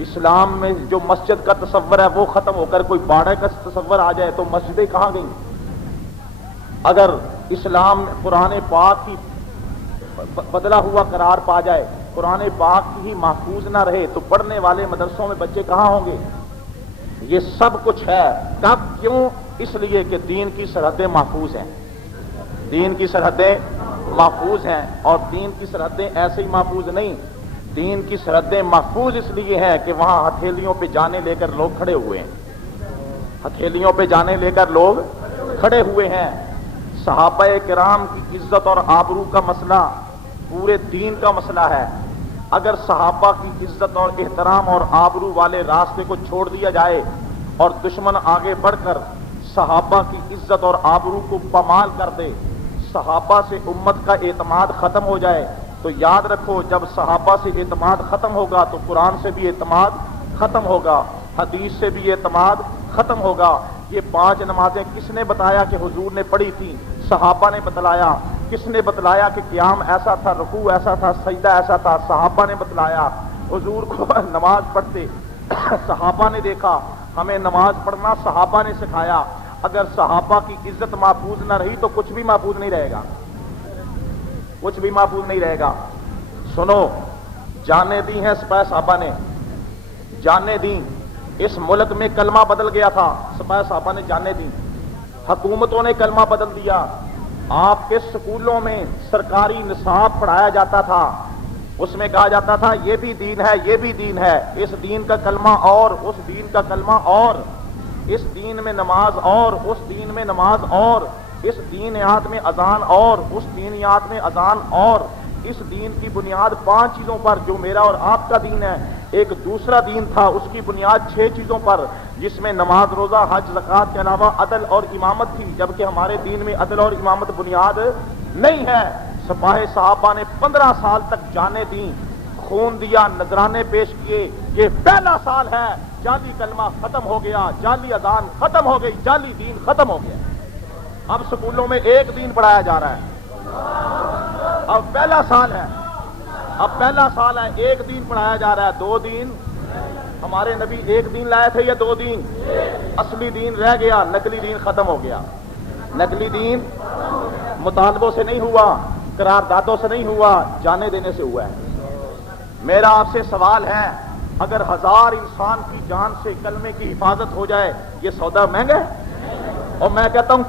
اسلام میں جو مسجد کا تصور ہے وہ ختم ہو کر کوئی باڑے کا تصور آ جائے تو مسجدیں کہاں گئیں؟ اگر اسلام قرآن پاک کی بدلا ہوا قرار پا جائے، قرآن پاک ہی محفوظ نہ رہے تو پڑھنے والے مدرسوں میں بچے کہاں ہوں گے؟ یہ سب کچھ ہے کب کیوں؟ اس لیے کہ دین کی سرحدیں محفوظ ہیں، دین کی سرحدیں محفوظ ہیں، اور دین کی سرحدیں ایسے ہی محفوظ نہیں، دین کی سرحدیں محفوظ اس لیے ہیں کہ وہاں ہتھیلیوں پہ جانے لے کر لوگ کھڑے ہوئے ہیں، ہتھیلیوں پہ جانے لے کر لوگ کھڑے ہوئے ہیں۔ صحابہ کرام کی عزت اور آبرو کا مسئلہ پورے دین کا مسئلہ ہے۔ اگر صحابہ کی عزت اور احترام اور آبرو والے راستے کو چھوڑ دیا جائے اور دشمن آگے بڑھ کر صحابہ کی عزت اور آبرو کو پامال کر دے، صحابہ سے امت کا اعتماد ختم ہو جائے، تو یاد رکھو جب صحابہ سے اعتماد ختم ہوگا تو قرآن سے بھی اعتماد ختم ہوگا، حدیث سے بھی اعتماد ختم ہوگا۔ یہ 5 نمازیں کس نے بتایا کہ حضور نے پڑھی تھی؟ صحابہ نے بتلایا۔ کس نے بتلایا کہ قیام ایسا تھا، رکوع ایسا تھا، سجدہ ایسا تھا؟ صحابہ نے بتلایا۔ حضور کو نماز پڑھتے صحابہ نے دیکھا، ہمیں نماز پڑھنا صحابہ نے سکھایا۔ اگر صحابہ کی عزت محفوظ نہ رہی تو کچھ بھی محفوظ نہیں رہے گا، کچھ بھی محفوظ نہیں رہے گا۔ سنو، جانیں دی ہیں سپاہ صحابہ نے، جانیں دی۔ اس ملک میں کلمہ بدل گیا تھا، سپاہ صحابہ نے جانیں دی۔ حکومتوں نے کلمہ بدل دیا۔ آپ کے سکولوں میں سرکاری نصاب پڑھایا جاتا تھا، اس میں کہا جاتا تھا یہ بھی دین ہے، یہ بھی دین ہے، اس دین کا کلمہ اور اس دین کا کلمہ اور، اس دین میں نماز اور اس دین میں نماز اور، اس دینیات میں اذان اور اس دینیات میں اذان اور، اس دین کی بنیاد 5 چیزوں پر جو میرا اور آپ کا دین ہے۔ ایک دوسرا دین تھا، اس کی بنیاد 6 چیزوں پر، جس میں نماز، روزہ، حج، زکوٰۃ کے علاوہ عدل اور امامت تھی، جبکہ ہمارے دین میں عدل اور امامت بنیاد نہیں ہے۔ سپاہ صحابہ نے 15 سال تک جانیں دیں، خون دیا، نذرانے پیش کیے۔ یہ پہلا سال ہے، جعلی کلمہ ختم ہو گیا، جعلی اذان ختم ہو گئی، جعلی دین ختم ہو گیا۔ اب سکولوں میں ایک دین پڑھایا جا رہا ہے۔ اب پہلا سال ہے، اب پہلا سال ہے، ایک دین پڑھایا جا رہا ہے، 2 دین۔ ہمارے نبی ایک دین لائے تھے یا 2 دین؟ اصلی دین رہ گیا، نقلی دین ختم ہو گیا۔ نقلی دین مطالبوں سے نہیں ہوا، قراردادوں سے نہیں ہوا، جانے دینے سے ہوا ہے۔ میرا آپ سے سوال ہے، اگر 1000 انسان کی جان سے کلمے کی حفاظت ہو جائے، یہ سودا مہنگا ہے؟ اور میں کہتا ہوں